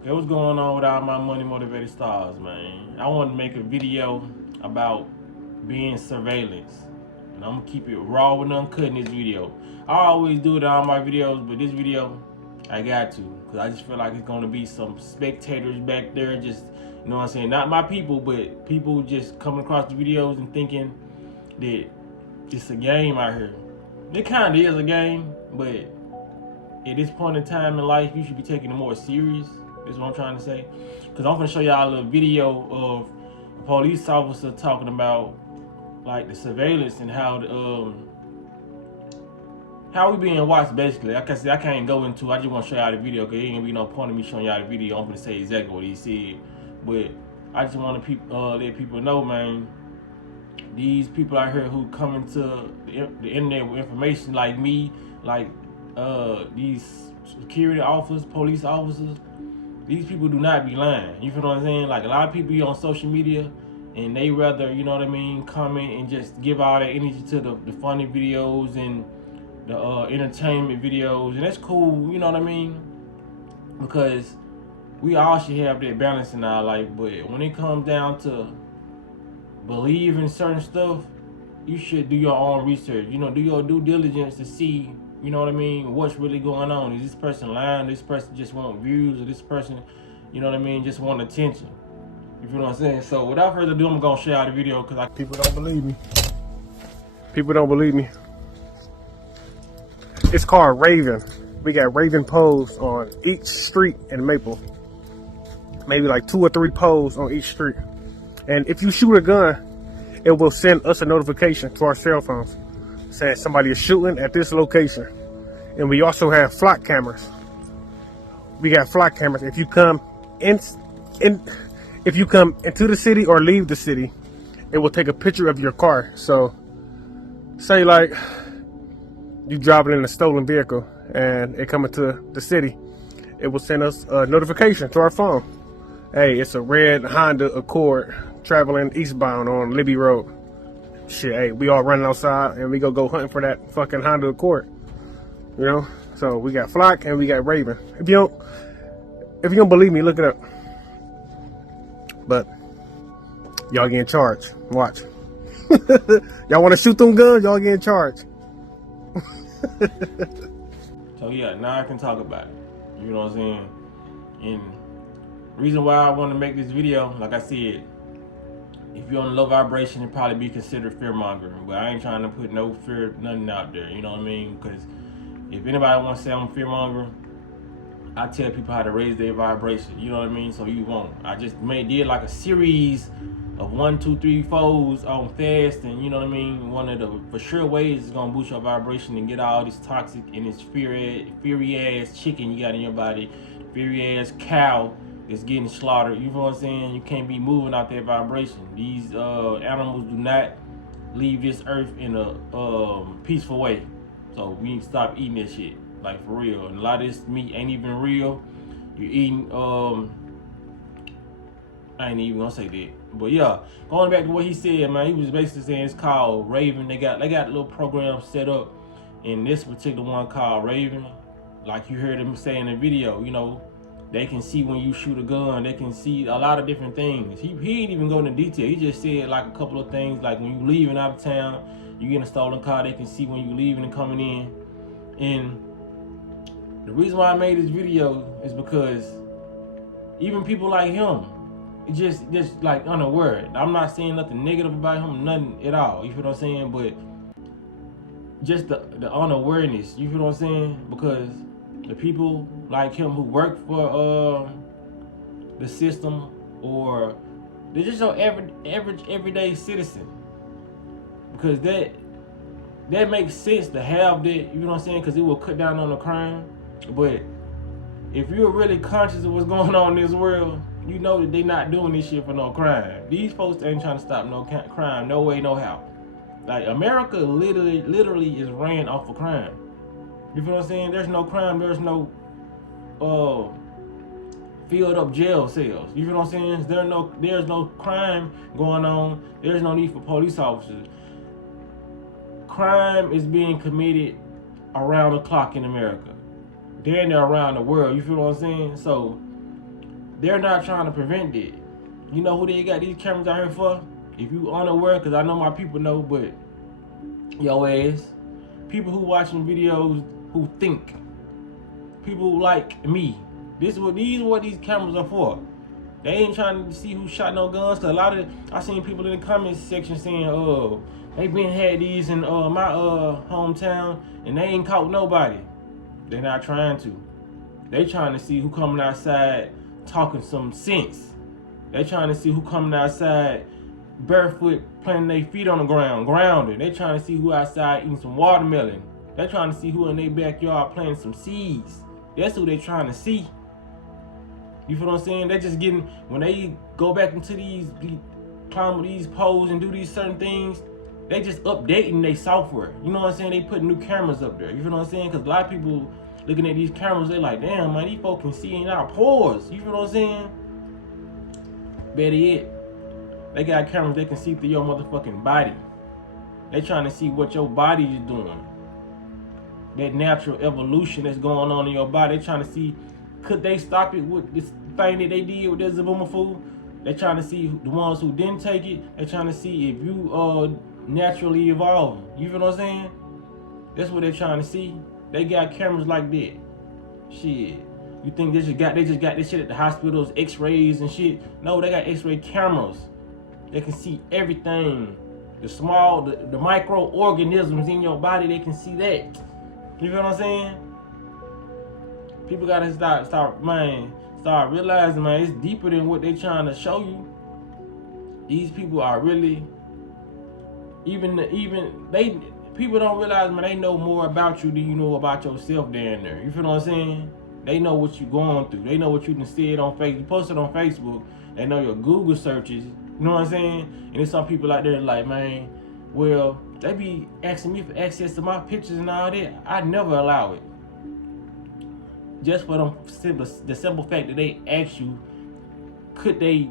Okay, what's going on with all my money motivated stars, man? I want to make a video about being surveillance. And I'm gonna keep it raw and uncut in this video. I always do it on all my videos, but this video, I got to. Because I just feel like it's gonna be some spectators back there just, you know what I'm saying? Not my people, but people just coming across the videos and thinking that it's a game out here. It kind of is a game, but at this point in time in life, you should be taking it more serious. Is what I'm trying to say. Because I'm gonna show y'all a little video of a police officer talking about like the surveillance and how we being watched basically. Like I said, I can't go into. I just want to show y'all the video because there ain't gonna be no point in me showing y'all the video. I'm gonna say exactly what he said, but I just want to let people know, man. These people out here who come into the internet with information like me, like these security officers, police officers, these people do not be lying. You feel what I'm saying? Like a lot of people on social media and they rather, you know what I mean, comment and just give all that energy to the funny videos and the entertainment videos. And that's cool, you know what I mean? Because we all should have that balance in our life. But when it comes down to believing certain stuff, you should do your own research. You know, do your due diligence to see, you know what I mean, what's really going on. Is this person lying? This person just want views, or this person, you know what I mean, just want attention. You feel what I'm saying? So without further ado, I'm gonna share out the video because people don't believe me. People don't believe me. It's called Raven. We got Raven poles on each street in Maple. Maybe like 2 or 3 poles on each street. And if you shoot a gun, it will send us a notification to our cell phones saying somebody is shooting at this location. And we also have flock cameras. We got flock cameras. If you come if you come into the city or leave the city, it will take a picture of your car. So say like you driving in a stolen vehicle and it coming to the city, it will send us a notification to our phone. Hey, it's a red Honda Accord traveling eastbound on Libby Road. Shit, hey, we all running outside and we go hunting for that fucking Honda Accord. You know? So we got Flock and we got Raven. If you don't believe me, look it up. But y'all getting charged. Watch. Y'all want to shoot them guns? Y'all getting charged. So yeah, now I can talk about it. You know what I'm saying? And reason why I want to make this video, like I said, if you're on low vibration, it probably be considered fear mongering. But I ain't trying to put no fear, nothing out there. You know what I mean? Because if anybody wants to say I'm fear mongering, I tell people how to raise their vibration. You know what I mean? So you won't. I just did like a series of 1, 2, 3 folds on fasting. You know what I mean? One of the for sure ways is gonna boost your vibration and get all this toxic and this fiery ass chicken you got in your body, fiery ass cow that's getting slaughtered. You know what I'm saying? You can't be moving out that vibration. These animals do not leave this earth in a peaceful way. So we need to stop eating this shit. Like for real. And a lot of this meat ain't even real. You're eating I ain't even gonna say that. But yeah, going back to what he said, man, he was basically saying it's called Raven. They got a little program set up in this particular one called Raven. Like you heard him say in the video, you know, they can see when you shoot a gun. They can see a lot of different things. He ain't even going into detail. He just said like a couple of things, like when you leaving out of town, you get in a stolen car, they can see when you leaving and coming in. And the reason why I made this video is because even people like him, just like unaware. I'm not saying nothing negative about him, nothing at all. You feel what I'm saying? But just the unawareness. You feel what I'm saying? Because the people like him who work for the system, or they're just your average everyday citizen. Because that makes sense to have that. You know what I'm saying? Because it will cut down on the crime. But if you're really conscious of what's going on in this world, you know that they not doing this shit for no crime. These folks ain't trying to stop no crime, no way, no how. Like America literally is ran off of crime. You feel what I'm saying? There's no crime, there's no filled up jail cells. You feel what I'm saying? There's no crime going on. There's no need for police officers. Crime is being committed around the clock in America. They're around the world. You feel what I'm saying? So they're not trying to prevent it. You know who they got these cameras out here for? If you unaware, because I know my people know, but yo ass, people who watching videos who think, people like me. These what these cameras are for. They ain't trying to see who shot no guns. Cause a lot of I seen people in the comments section saying, they been had these in my hometown and they ain't caught nobody. They're not trying to. They trying to see who coming outside talking some sense. They trying to see who coming outside barefoot, planting their feet on the ground, grounded. They trying to see who outside eating some watermelon. They trying to see who in their backyard planting some seeds. That's who they trying to see. You feel what I'm saying? They just getting, when they go back into these climb these poles and do these certain things, they just updating their software. You know what I'm saying? They putting new cameras up there. You feel what I'm saying? Because a lot of people looking at these cameras, they like, damn, man, these folks can see in our pores. You feel what I'm saying? Better yet, they got cameras that can see through your motherfucking body. They trying to see what your body is doing. That natural evolution that's going on in your body. They trying to see, could they stop it with this thing that they did with that Zoboomafoo? They trying to see the ones who didn't take it. They trying to see if you naturally evolving. You feel what I'm saying? That's what they trying to see. They got cameras like that. Shit. You think they just got this shit at the hospitals, x-rays and shit? No, they got x-ray cameras. They can see everything. The small, the microorganisms in your body, they can see that. You feel what I'm saying? People gotta start realizing, man, it's deeper than what they trying to show you. These people are really, people don't realize, man, they know more about you than you know about yourself down there. You feel what I'm saying? They know what you going through. They know what you done said on Facebook. You posted on Facebook. They know your Google searches. You know what I'm saying? And there's some people out there like, man, well, they be asking me for access to my pictures and all that. I never allow it. Just for the simple fact that they ask you, could they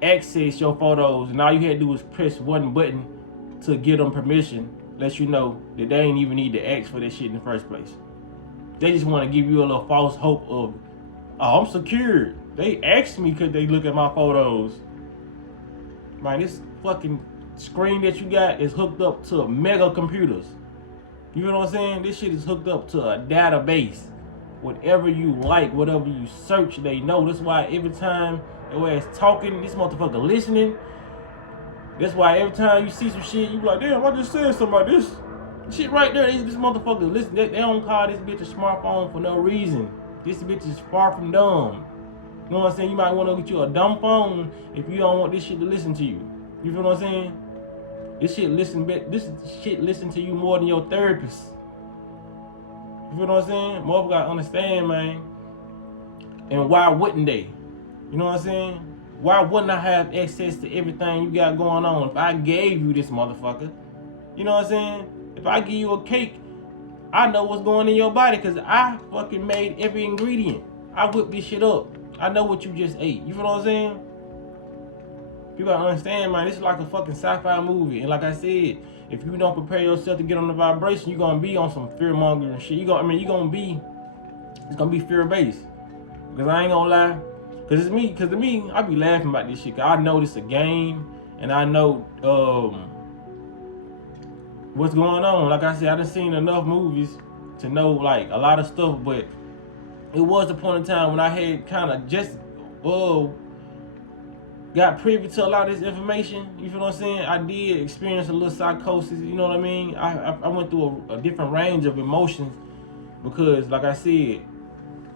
access your photos, and all you had to do was press one button to give them permission, lets you know that they ain't even need to ask for that shit in the first place. They just want to give you a little false hope of, oh, I'm secured. They asked me could they look at my photos. Man, this fucking screen that you got is hooked up to mega computers. You know what I'm saying? This shit is hooked up to a database. Whatever you like, whatever you search, they know. That's why every time your ass talking, this motherfucker listening. That's why every time you see some shit, you be like, damn, I just said something about this. Shit right there, this motherfucker listen. They don't call this bitch a smartphone for no reason. This bitch is far from dumb. You know what I'm saying? You might want to get you a dumb phone if you don't want this shit to listen to you. You feel what I'm saying? This shit listen to you more than your therapist. You feel what I'm saying? Motherfucker gotta understand, man. And why wouldn't they? You know what I'm saying? Why wouldn't I have access to everything you got going on if I gave you this motherfucker? You know what I'm saying? If I give you a cake, I know what's going in your body because I fucking made every ingredient. I whipped this shit up. I know what you just ate. You feel what I'm saying? You gotta understand, man, this is like a fucking sci-fi movie. And like I said, if you don't prepare yourself to get on the vibration, you're gonna be on some fear-mongering and shit. It's gonna be fear-based. Because I ain't gonna lie. Because to me, I be laughing about this shit. Cause I know this a game. And I know what's going on. Like I said, I done seen enough movies to know like a lot of stuff. But it was a point in time when I had kind of just got privy to a lot of this information. You feel what I'm saying? I did experience a little psychosis. You know what I mean? I went through a different range of emotions because, like I said,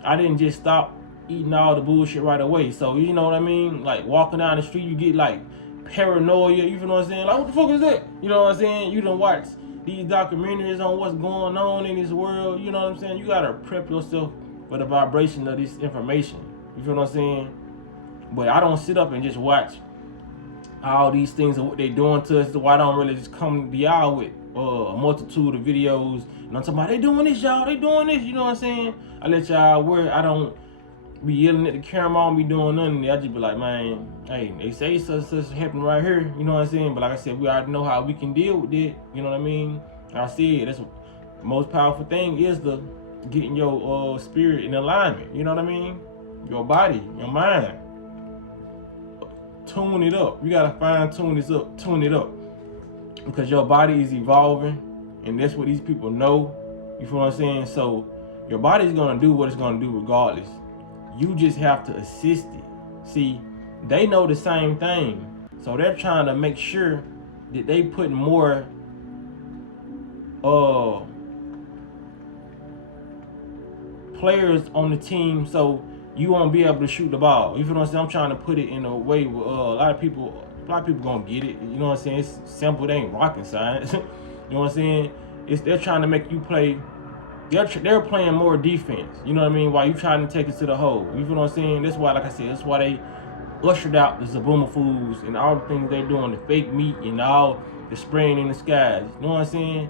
I didn't just stop eating all the bullshit right away. So, you know what I mean? Like, walking down the street, you get, like, paranoia. You feel what I'm saying? Like, what the fuck is that? You know what I'm saying? You done watch these documentaries on what's going on in this world. You know what I'm saying? You gotta prep yourself for the vibration of this information. You feel what I'm saying? But I don't sit up and just watch all these things and what they doing to us. So I don't really just come to y'all with a multitude of videos. And I'm talking about, they doing this, y'all. They doing this. You know what I'm saying? I let y'all worry. I don't be yelling at the camera. I don't be doing nothing. I just be like, man, hey, they say such happening right here. You know what I'm saying? But like I said, we already know how we can deal with it. You know what I mean? I said, that's the most powerful thing is the getting your spirit in alignment. You know what I mean? your body, your mind. Tune it up. You gotta tune it up. Because your body is evolving, and that's what these people know. You feel what I'm saying? So your body's gonna do what it's gonna do regardless. You just have to assist it. See, they know the same thing. So they're trying to make sure that they put more players on the team so you won't be able to shoot the ball. You feel what I'm saying? I'm trying to put it in a way where a lot of people gonna get it. You know what I'm saying? It's simple. They ain't rocket science. You know what I'm saying? They're trying to make you play. They're playing more defense. You know what I mean? While you trying to take it to the hole. You feel what I'm saying? That's why, like I said, that's why they ushered out the Zabuma foods and all the things they're doing, the fake meat and all the spraying in the skies. You know what I'm saying?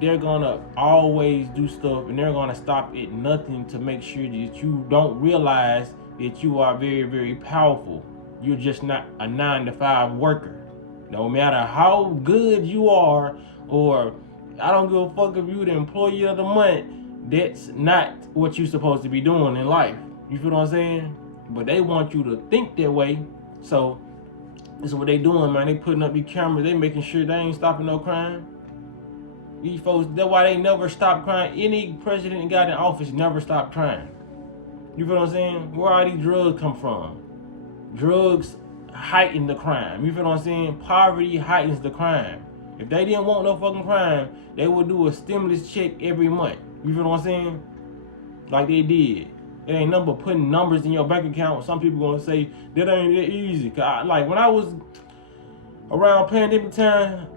They're gonna always do stuff, and they're gonna stop at nothing to make sure that you don't realize that you are very, very powerful. You're just not a 9-to-5 worker. No matter how good you are, or I don't give a fuck if you're the employee of the month, that's not what you're supposed to be doing in life. You feel what I'm saying? But they want you to think that way. So this is what they doing, man. They putting up these cameras. They making sure they ain't stopping no crime. These folks, that's why they never stop crime. Any president that got in office never stopped crime. You feel what I'm saying? Where all these drugs come from? Drugs heighten the crime. You feel what I'm saying? Poverty heightens the crime. If they didn't want no fucking crime, they would do a stimulus check every month. You feel what I'm saying? Like they did. It ain't nothing but putting numbers in your bank account. Some people gonna say that ain't that easy. Like when I was around pandemic time,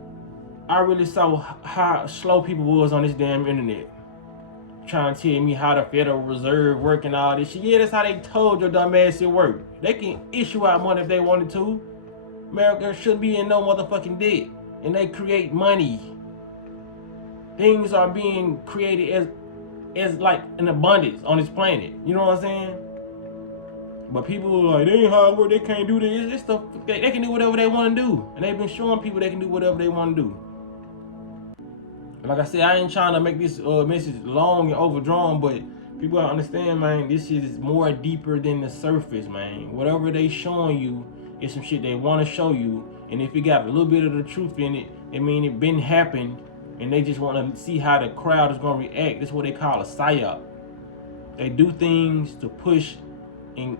I really saw how slow people was on this damn internet. Trying to tell me how the Federal Reserve work and all this shit. Yeah, that's how they told your dumb ass it work. They can issue out money if they wanted to. America shouldn't be in no motherfucking debt. And they create money. Things are being created as like an abundance on this planet. You know what I'm saying? But people are like, they ain't hard work, they can't do this. It's stuff, they can do whatever they want to do. And they've been showing people they can do whatever they want to do. Like I said, I ain't trying to make this message long and overdrawn, but people gotta understand, man, this shit is more deeper than the surface, man. Whatever they showing you is some shit they want to show you. And if it got a little bit of the truth in it, I mean, it been happened, and they just want to see how the crowd is going to react. That's what they call a psyop. They do things to push and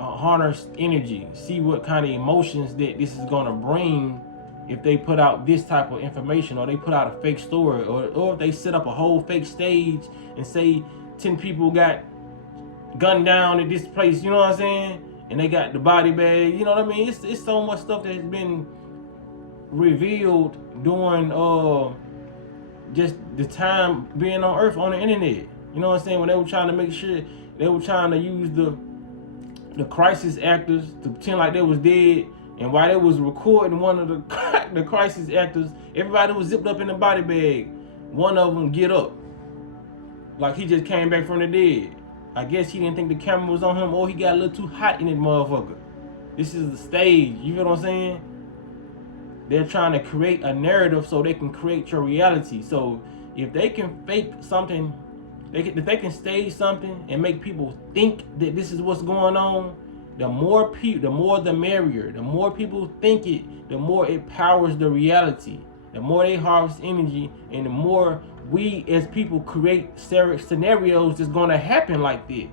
harness energy, see what kind of emotions that this is going to bring if they put out this type of information, or they put out a fake story, or if they set up a whole fake stage and say 10 people got gunned down at this place, you know what I'm saying? And they got the body bag, you know what I mean? It's so much stuff that's been revealed during just the time being on Earth on the internet. You know what I'm saying? When they were trying to make sure, they were trying to use the crisis actors to pretend like they was dead. And while they was recording one of the crisis actors, everybody was zipped up in the body bag. One of them get up, like he just came back from the dead. I guess he didn't think the camera was on him, or he got a little too hot in it motherfucker. This is the stage, you feel what I'm saying? They're trying to create a narrative so they can create your reality. So if they can fake something, if they can stage something and make people think that this is what's going on, the more the merrier. The more people think it, the more it powers the reality. The more they harvest energy, and the more we as people create scenarios that's going to happen like this.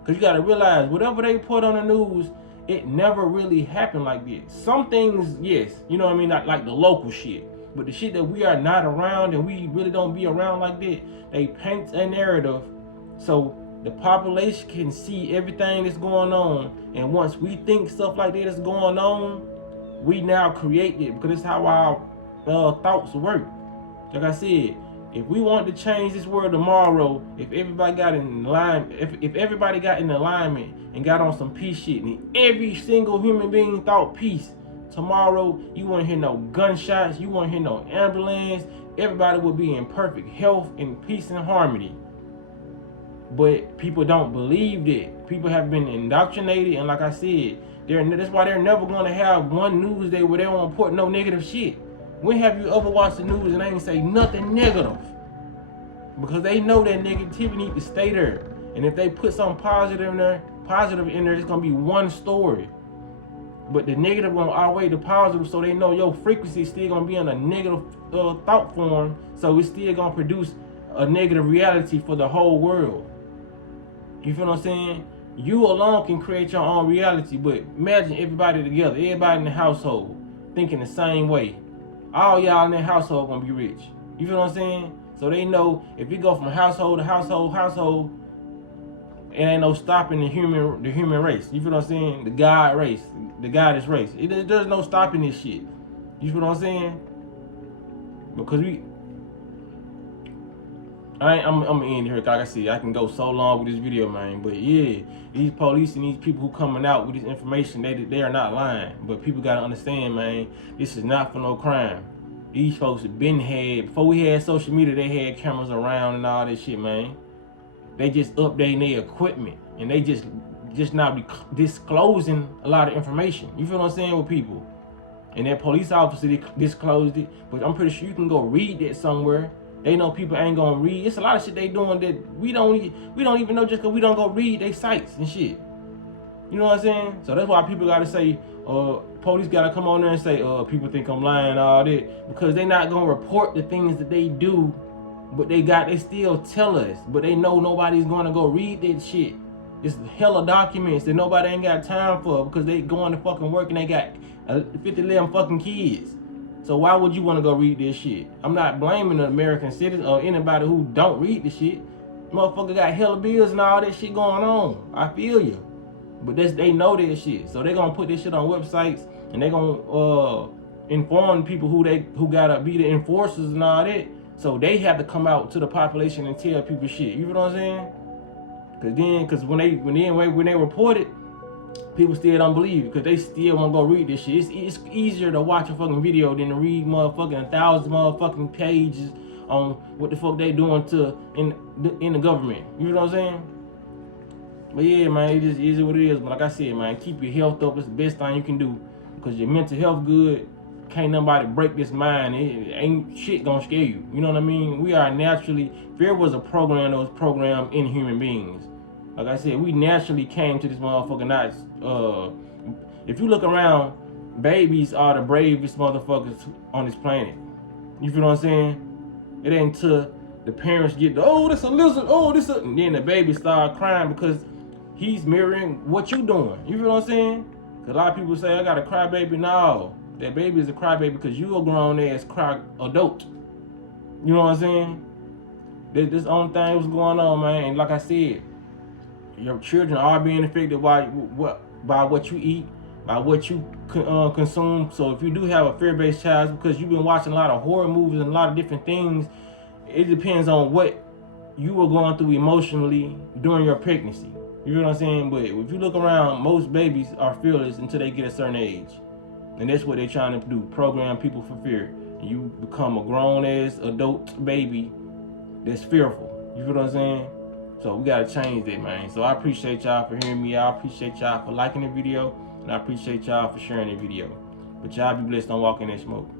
Because you got to realize, whatever they put on the news, it never really happened like this. Some things, yes, you know what I mean, not like the local shit. But the shit that we are not around and we really don't be around like that, they paint a narrative so the population can see everything that's going on. And once we think stuff like that is going on, we now create it, because it's how our thoughts work. Like I said, if we want to change this world tomorrow, if everybody got in alignment, if everybody got in alignment and got on some peace shit, and every single human being thought peace, tomorrow you won't hear no gunshots, you won't hear no ambulance. Everybody will be in perfect health and peace and harmony. But people don't believe that. People have been indoctrinated, and like I said, that's why they're never going to have one news day where they don't report no negative shit. When have you ever watched the news and they ain't say nothing negative? Because they know that negativity needs to stay there. And if they put something positive in there, positive in there, it's gonna be one story. But the negative gonna outweigh the positive, so they know your frequency is still gonna be in a negative thought form, so it's still gonna produce a negative reality for the whole world. You feel what I'm saying? You alone can create your own reality, but imagine everybody together, everybody in the household thinking the same way. All y'all in that household gonna be rich. You feel what I'm saying? So they know if you go from household to household, it ain't no stopping the human race. You feel what I'm saying? The God race, the goddess race. There's no stopping this shit. You feel what I'm saying? Because I'm gonna end here. Like I said, I can go so long with this video, man. But yeah, these police and these people who coming out with this information, they are not lying. But people gotta understand, man, this is not for no crime. These folks have been had, before we had social media, they had cameras around and all this shit, man. They just updating their equipment, and they just not disclosing a lot of information. You feel what I'm saying with people? And that police officer disclosed it, but I'm pretty sure you can go read that somewhere. They know people ain't gonna read. It's a lot of shit they doing that we don't even know just because we don't go read they sites and shit. You know what I'm saying? So that's why people gotta say, police gotta come on there and say, people think I'm lying, all that, because they not gonna report the things that they do, but they still tell us, but they know nobody's gonna go read that shit. It's hella documents that nobody ain't got time for because they going to fucking work and they got 50 fucking kids. So why would you want to go read this shit? I'm not blaming the American citizen or anybody who don't read the shit. Motherfucker got hella bills and all that shit going on. I feel you. But they know that shit. So they gonna put this shit on websites and they gonna inform people who gotta be the enforcers and all that. So they have to come out to the population and tell people shit. You know what I'm saying? Cause when they report it, people still don't believe it because they still want to go read this shit. It's easier to watch a fucking video than to read motherfucking 1,000 motherfucking pages on what the fuck they doing in the government. You know what I'm saying? But yeah, man, it just is what it is. But like I said, man, keep your health up. It's the best thing you can do because your mental health good. Can't nobody break this mind. It ain't shit gonna scare you. You know what I mean? We are naturally, fear was a program that was programmed in human beings. Like I said, we naturally came to this motherfucker not, if you look around, babies are the bravest motherfuckers on this planet. You feel what I'm saying? It ain't till the parents get, this a lizard, and then the baby start crying because he's mirroring what you doing. You feel what I'm saying? Cause a lot of people say, I got a crybaby. No, that baby is a crybaby because you a grown ass cry adult. You know what I'm saying? This only thing was going on, man. And like I said, your children are being affected by what you eat, by what you consume. So if you do have a fear-based child, because you've been watching a lot of horror movies and a lot of different things, it depends on what you were going through emotionally during your pregnancy. You know what I'm saying? But if you look around, most babies are fearless until they get a certain age. And that's what they're trying to do, program people for fear. And you become a grown-ass adult baby that's fearful. You feel what I'm saying? So we gotta change that, man. So I appreciate y'all for hearing me. I appreciate y'all for liking the video. And I appreciate y'all for sharing the video. But y'all be blessed, don't walk in that smoke.